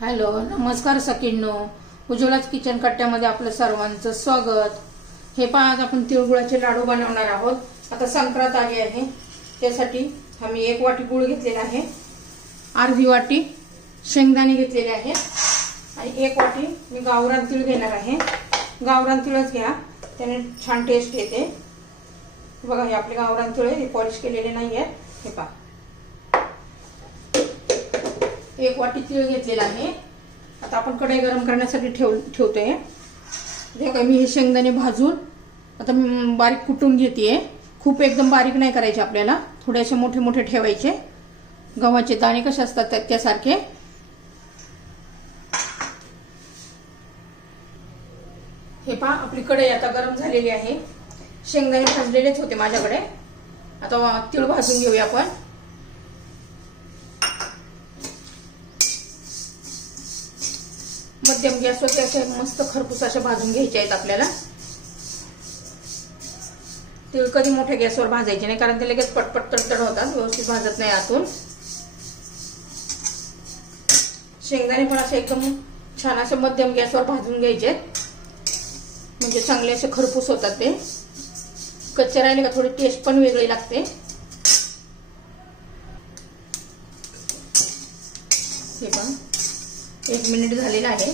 Hello, नमस्कार सखींनो. उज्ज्वलाच kitchen कट्ट्यामध्ये आपलं सर्वांचं स्वागत. हे पहा, आज आपण तिळगुळाचे लाडू बनवणार आहोत. आता संक्रांत आली आहे, त्यासाठी आम्ही 1 वाटी गूळ घेतलेला आहे, अर्धी वाटी शेंगदाणे घेतलेले आहेत आणि 1 वाटी मी गावरान तीळ घेणार आहे. गावरान तीळच घ्या, त्याने छान टेस्ट येते. बघा, हे आपले गावरान तीळ आहे, पॉलिश केलेले नाही आहेत. हे पहा, 1 वाटी तीळ घेतलेला आहे. आता आपण कढई गरम करण्यासाठी ठेवतोय. देखा, मी हे शेंगदाणे भाजून आता बारीक कुटून घेतेय. खूप एकदम बारीक नाही करायचे आपल्याला, थोडेसे मोठे मोठे ठेवायचे. गव्हाचे दाणे कसे असतात त्यासारखे. हे पहा, आपली कढई आता गरम झालेली आहे. शेंगदाणे भाजलेलेच होते माझ्याकडे. आता तीळ भाजून घेऊया आपण. मध्यम गॅसवर त्याचे मस्त खरपूस असे भाजून घ्यायचे आहेत आपल्याला. तीळ कधी मोठ्या गॅसवर भाजायचे नाही, कारण ते लगेच पटपट तडतड होतात, व्यवस्थित भाजत नाही आतून. शेंगदाणे पण असे एकदम छान असे मध्यम गॅसवर भाजून घ्यायचे, म्हणजे चांगले असे खरपूस होतात ते. कच्चे राहिले का थोडी टेस्ट पण वेगळी लागते. हे पहा, 1 मिनिट झालेला आहे.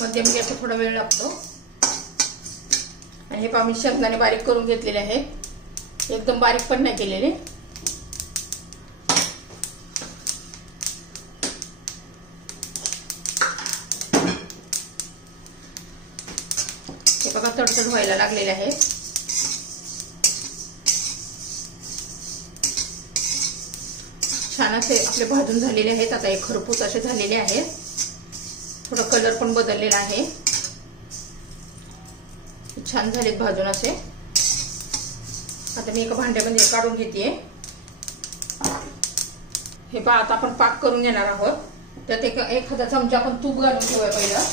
मध्यम गॅसवर थोडा वेळ लागतो. आणि हे पहा, मी शेंगदाणे बारीक करून घेतलेले आहे, एकदम बारीक पण नाही केलेले. हे बघा, तडतड व्हायला लागलेले आहे. छान असे आपले भाजून झालेले आहेत. आता हे खरपूस असे झालेले आहेत. थोडा कलर पण बदललेला आहे. छान झालेत भाजून असे. आता मी एका भांड्यामध्ये काढून घेतेय. हे पहा, आता आपण पाक करून घेणार आहोत. त्यात एखादा चमचा आपण तूप घालून घेऊया पहिलं.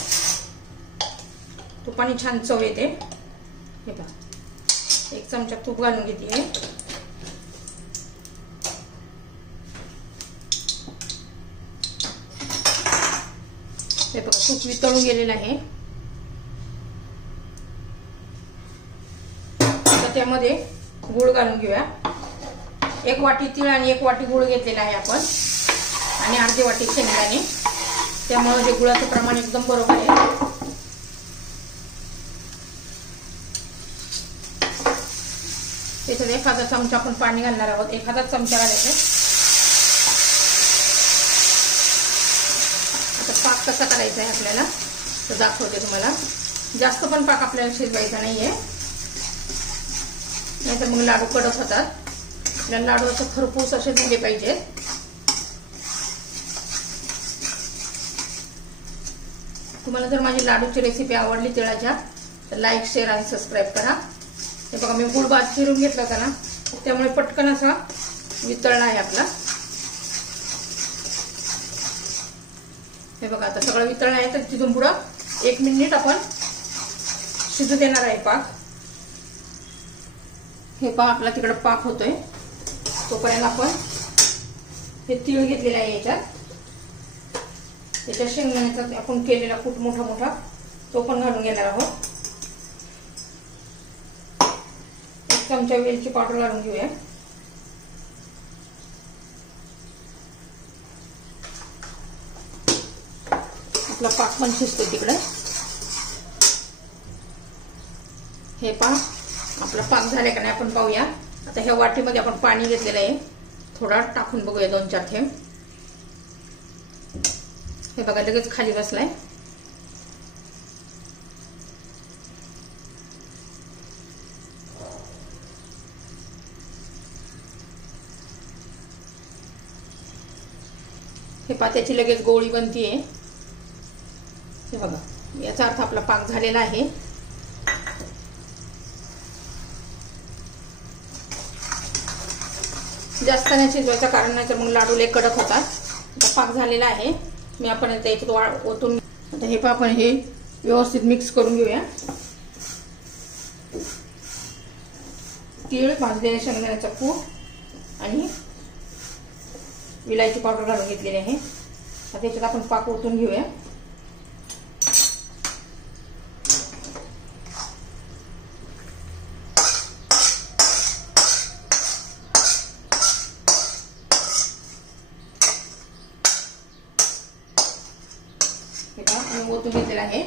तुपाने छान चव येते. हे पहा, 1 चमचा तूप घालून घेतेय. हे बघा, तूप वितळून गेलेलं आहे. आता त्यामध्ये गूळ घालून घेऊया. 1 वाटी तीळ आणि 1 वाटी गूळ घेतलेला आहे आपण, आणि अर्धी वाटी शेंगदाणे. त्यामुळे हे गुळाचं प्रमाण एकदम बरोबर आहे. त्याच्यात एखादा चमचा आपण पाणी घालणार आहोत. एखादा चमचा घालायचा. पाक कसा करायचा आहे आपल्याला तर दाखवते तुम्हाला. जास्त पण पाक आपल्याला शिजवायचा नाहीये, नाहीतर मग लाडू कडक होतात. आपल्याला लाडू असे खरपूस असे झाले पाहिजेत. तुम्हाला जर माझी लाडूची रेसिपी आवडली तिळाच्या, तर लाईक, शेअर आणि सबस्क्राईब करा. हे बघा, मी गुळ भात चिरून घेतला होता ना, त्यामुळे पटकन असा वितळला आहे आपला. हे बघा, आता सगळं वितळलं आहे. तर तिथून पुढं 1 मिनिट आपण शिजू देणार आहे पाक. हे पहा, आपला तिकडं पाक होतोय. तोपर्यंत आपण हे तीळ घेतलेलं आहे, याच्यात शेंगदाण्याचा आपण केलेला कूट मोठा मोठा तो पण घालून घेणार आहोत. 1 चमचा वेलची पावडर घालून घेऊया. आपला पाक पण शिजतो तिकडे. हे पहा, आपला पाक झाला का नाही आपण पाहूया. आता ह्या वाटीमध्ये आपण पाणी घेतलेलं आहे, थोडा टाकून बघूया 2-4 थेंब. हे बघा, लगेच खाली बसलाय. हे पहा, त्याची लगेच गोळी बनतीये. हे बघा, याचा अर्थ आपला पाक झालेला आहे. जास्त नाही शिजवायचं, कारण नाही तर मग लाडू लय कडक होतात. आता पाक झालेला आहे. मी आपण आता याच्यात ओतून, आता हे आपण हे व्यवस्थित मिक्स करून घेऊया. तीळ, भाजलेल्या शेंगदाण्याचा कूट आणि विलायची पावडर घालून घेतलेली आहे. आता याच्यात आपण पाक ओतून घेऊया. हे पहा मी ओतून घेतलेलं आहे.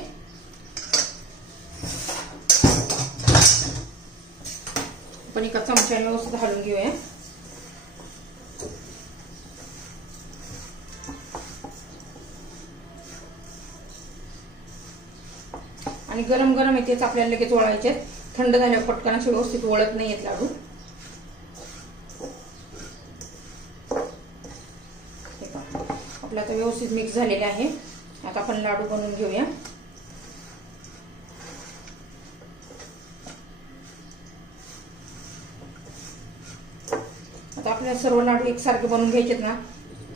आपण एका चमच्याने व्यवस्थित हलवून घेऊया. आणि गरम गरम आहे तेच आपल्याला लगेच वळायचे. थंड झाल्यावर पटकन असे व्यवस्थित वळत नाही येत लाडू. हे पहा आपलं आता व्यवस्थित मिक्स झालेले आहे. आता आपण लाडू बनवून घेऊया. आता आपल्याला सर्व लाडू एकसारखे बनवून घ्यायचेत ना,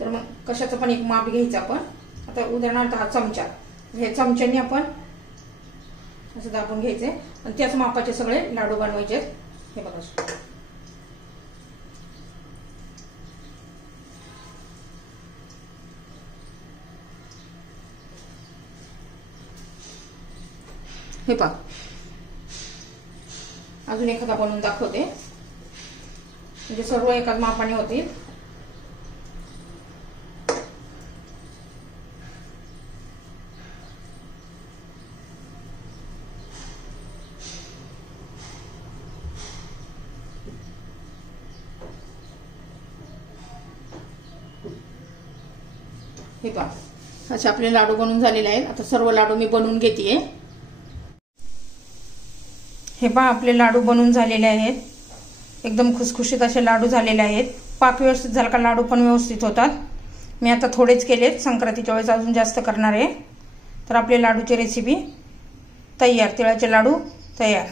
तर मग कशाचं पण एक माप घ्यायचं आपण. आता उदाहरणार्थ हा चमचा, हे चमच्याने आपण असं दाबून घ्यायचे आणि त्याच मापाचे सगळे लाडू बनवायचे. हे बघा हे पहा. अजून एखादा बनवून दाखवते म्हणजे सर्व एकाच मापाने होतील. हे पहा असे आपले लाडू बनवून झालेले आहेत. आता सर्व लाडू मी बनवून घेतेय. हे पहा आपले लाडू बनवून झालेले आहेत. एकदम खुसखुशीत असे लाडू झालेले आहेत. पाक व्यवस्थित झाला का लाडू पण व्यवस्थित होतात. मी आता थोडेच केलेत, संक्रांतीच्या वेळेस अजून जास्त करणार आहे. तर आपले लाडूची रेसिपी तयार, तिळाचे लाडू तयार.